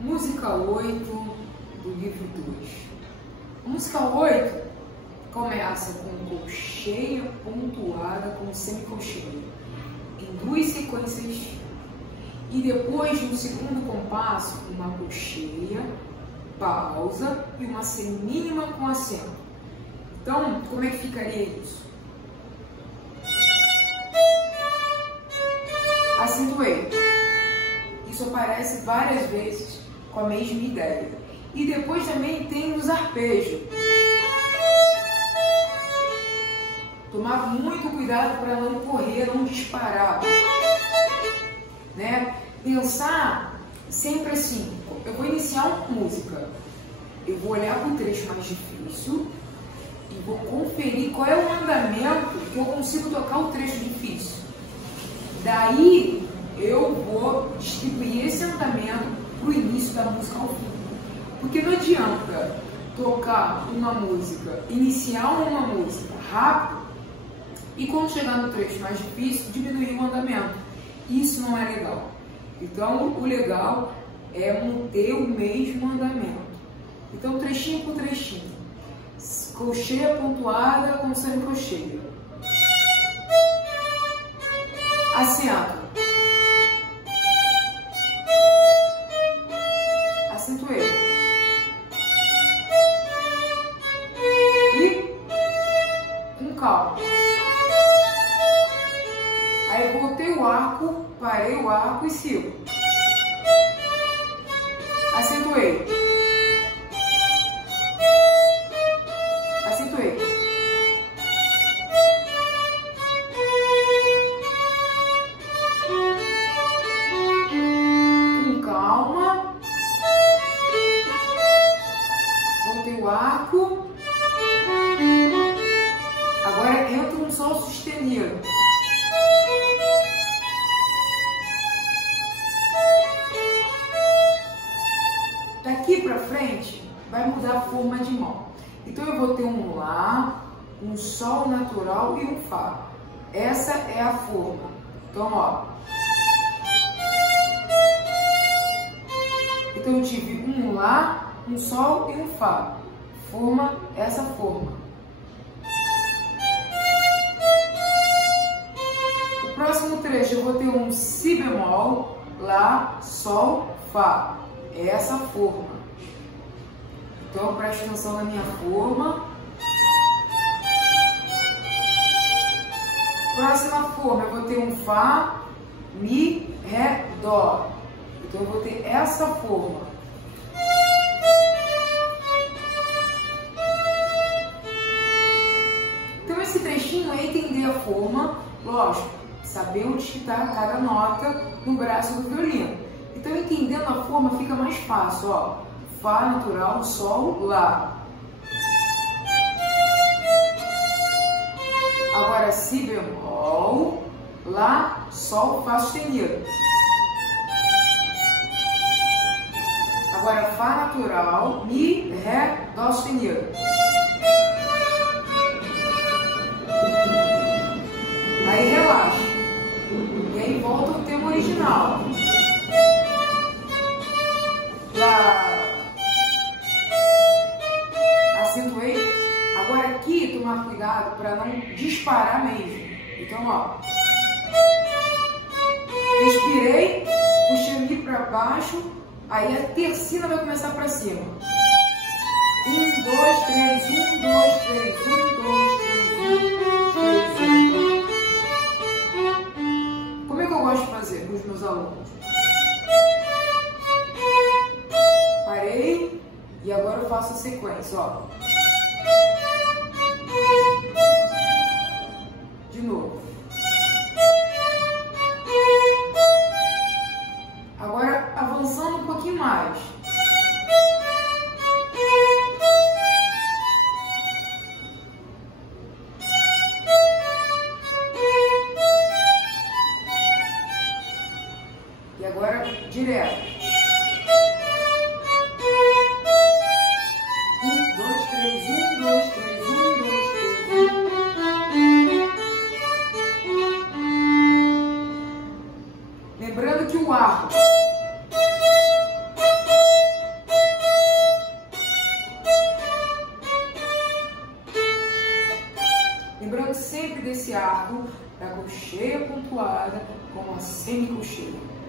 Música 8 do livro 2. A música 8 começa com colcheia pontuada com semicolcheia em duas sequências e depois no segundo compasso uma colcheia, pausa e uma semínima com acento. Então, como é que ficaria isso? Acentuei. Isso aparece várias vezes com a mesma ideia. E depois também tem os arpejos. Tomar muito cuidado para não correr, não disparar. Né? Pensar sempre assim, eu vou iniciar uma música, eu vou olhar para o trecho mais difícil e vou conferir qual é o andamento que eu consigo tocar o trecho difícil. Daí eu vou distribuir esse andamento para o início da música ao fim. Porque não adianta tocar uma música, iniciar uma música rápido e quando chegar no trecho mais difícil, diminuir o andamento. Isso não é legal. Então, o legal é manter o mesmo andamento. Então, trechinho por trechinho. Colcheia pontuada com semicolcheia. Acento. Acentuei. E com calma. Aí eu voltei o arco, parei o arco e sigo. Acentuei. Acentuei. Com calma. Voltei o arco. Agora entra um sol sustenido. Daqui para frente vai mudar a forma de mão. Então eu vou ter um Lá, um Sol natural e um Fá. Essa é a forma. Então, ó. Então eu tive um Lá, um Sol e um Fá. Forma essa forma. O próximo trecho eu vou ter um Si bemol, Lá, Sol, Fá. Essa forma. Então preste atenção na minha forma. Próxima forma, eu vou ter um Fá, Mi, Ré, Dó. Então eu vou ter essa forma. Então esse trechinho é entender a forma, lógico, saber onde está cada nota no braço do violino. Então, entendendo a forma, fica mais fácil, ó. Fá natural, Sol, Lá. Agora, Si bemol, Lá, Sol, Fá sustenido. Agora, Fá natural, Mi, Ré, Dó sustenido. Aí, relaxa. E aí, volta ao tema original. Lá. Acentuei. Agora aqui, tomar cuidado para não disparar mesmo. Então, ó. Respirei, puxei o Mi para baixo, aí a tercina vai começar para cima. 1, 2, 3, 1, 2, 3, 1, 2, 3, 1, 3, 1. Como é que eu gosto de fazer com os meus alunos? Parei e agora eu faço a sequência, ó. De novo. Agora avançando um pouquinho mais. E agora direto. 1, 2, 3, 1, 2, 3, 1, 2, 3, 1. Lembrando que o arco sempre desse arco da colcheia pontuada com a semicolcheia.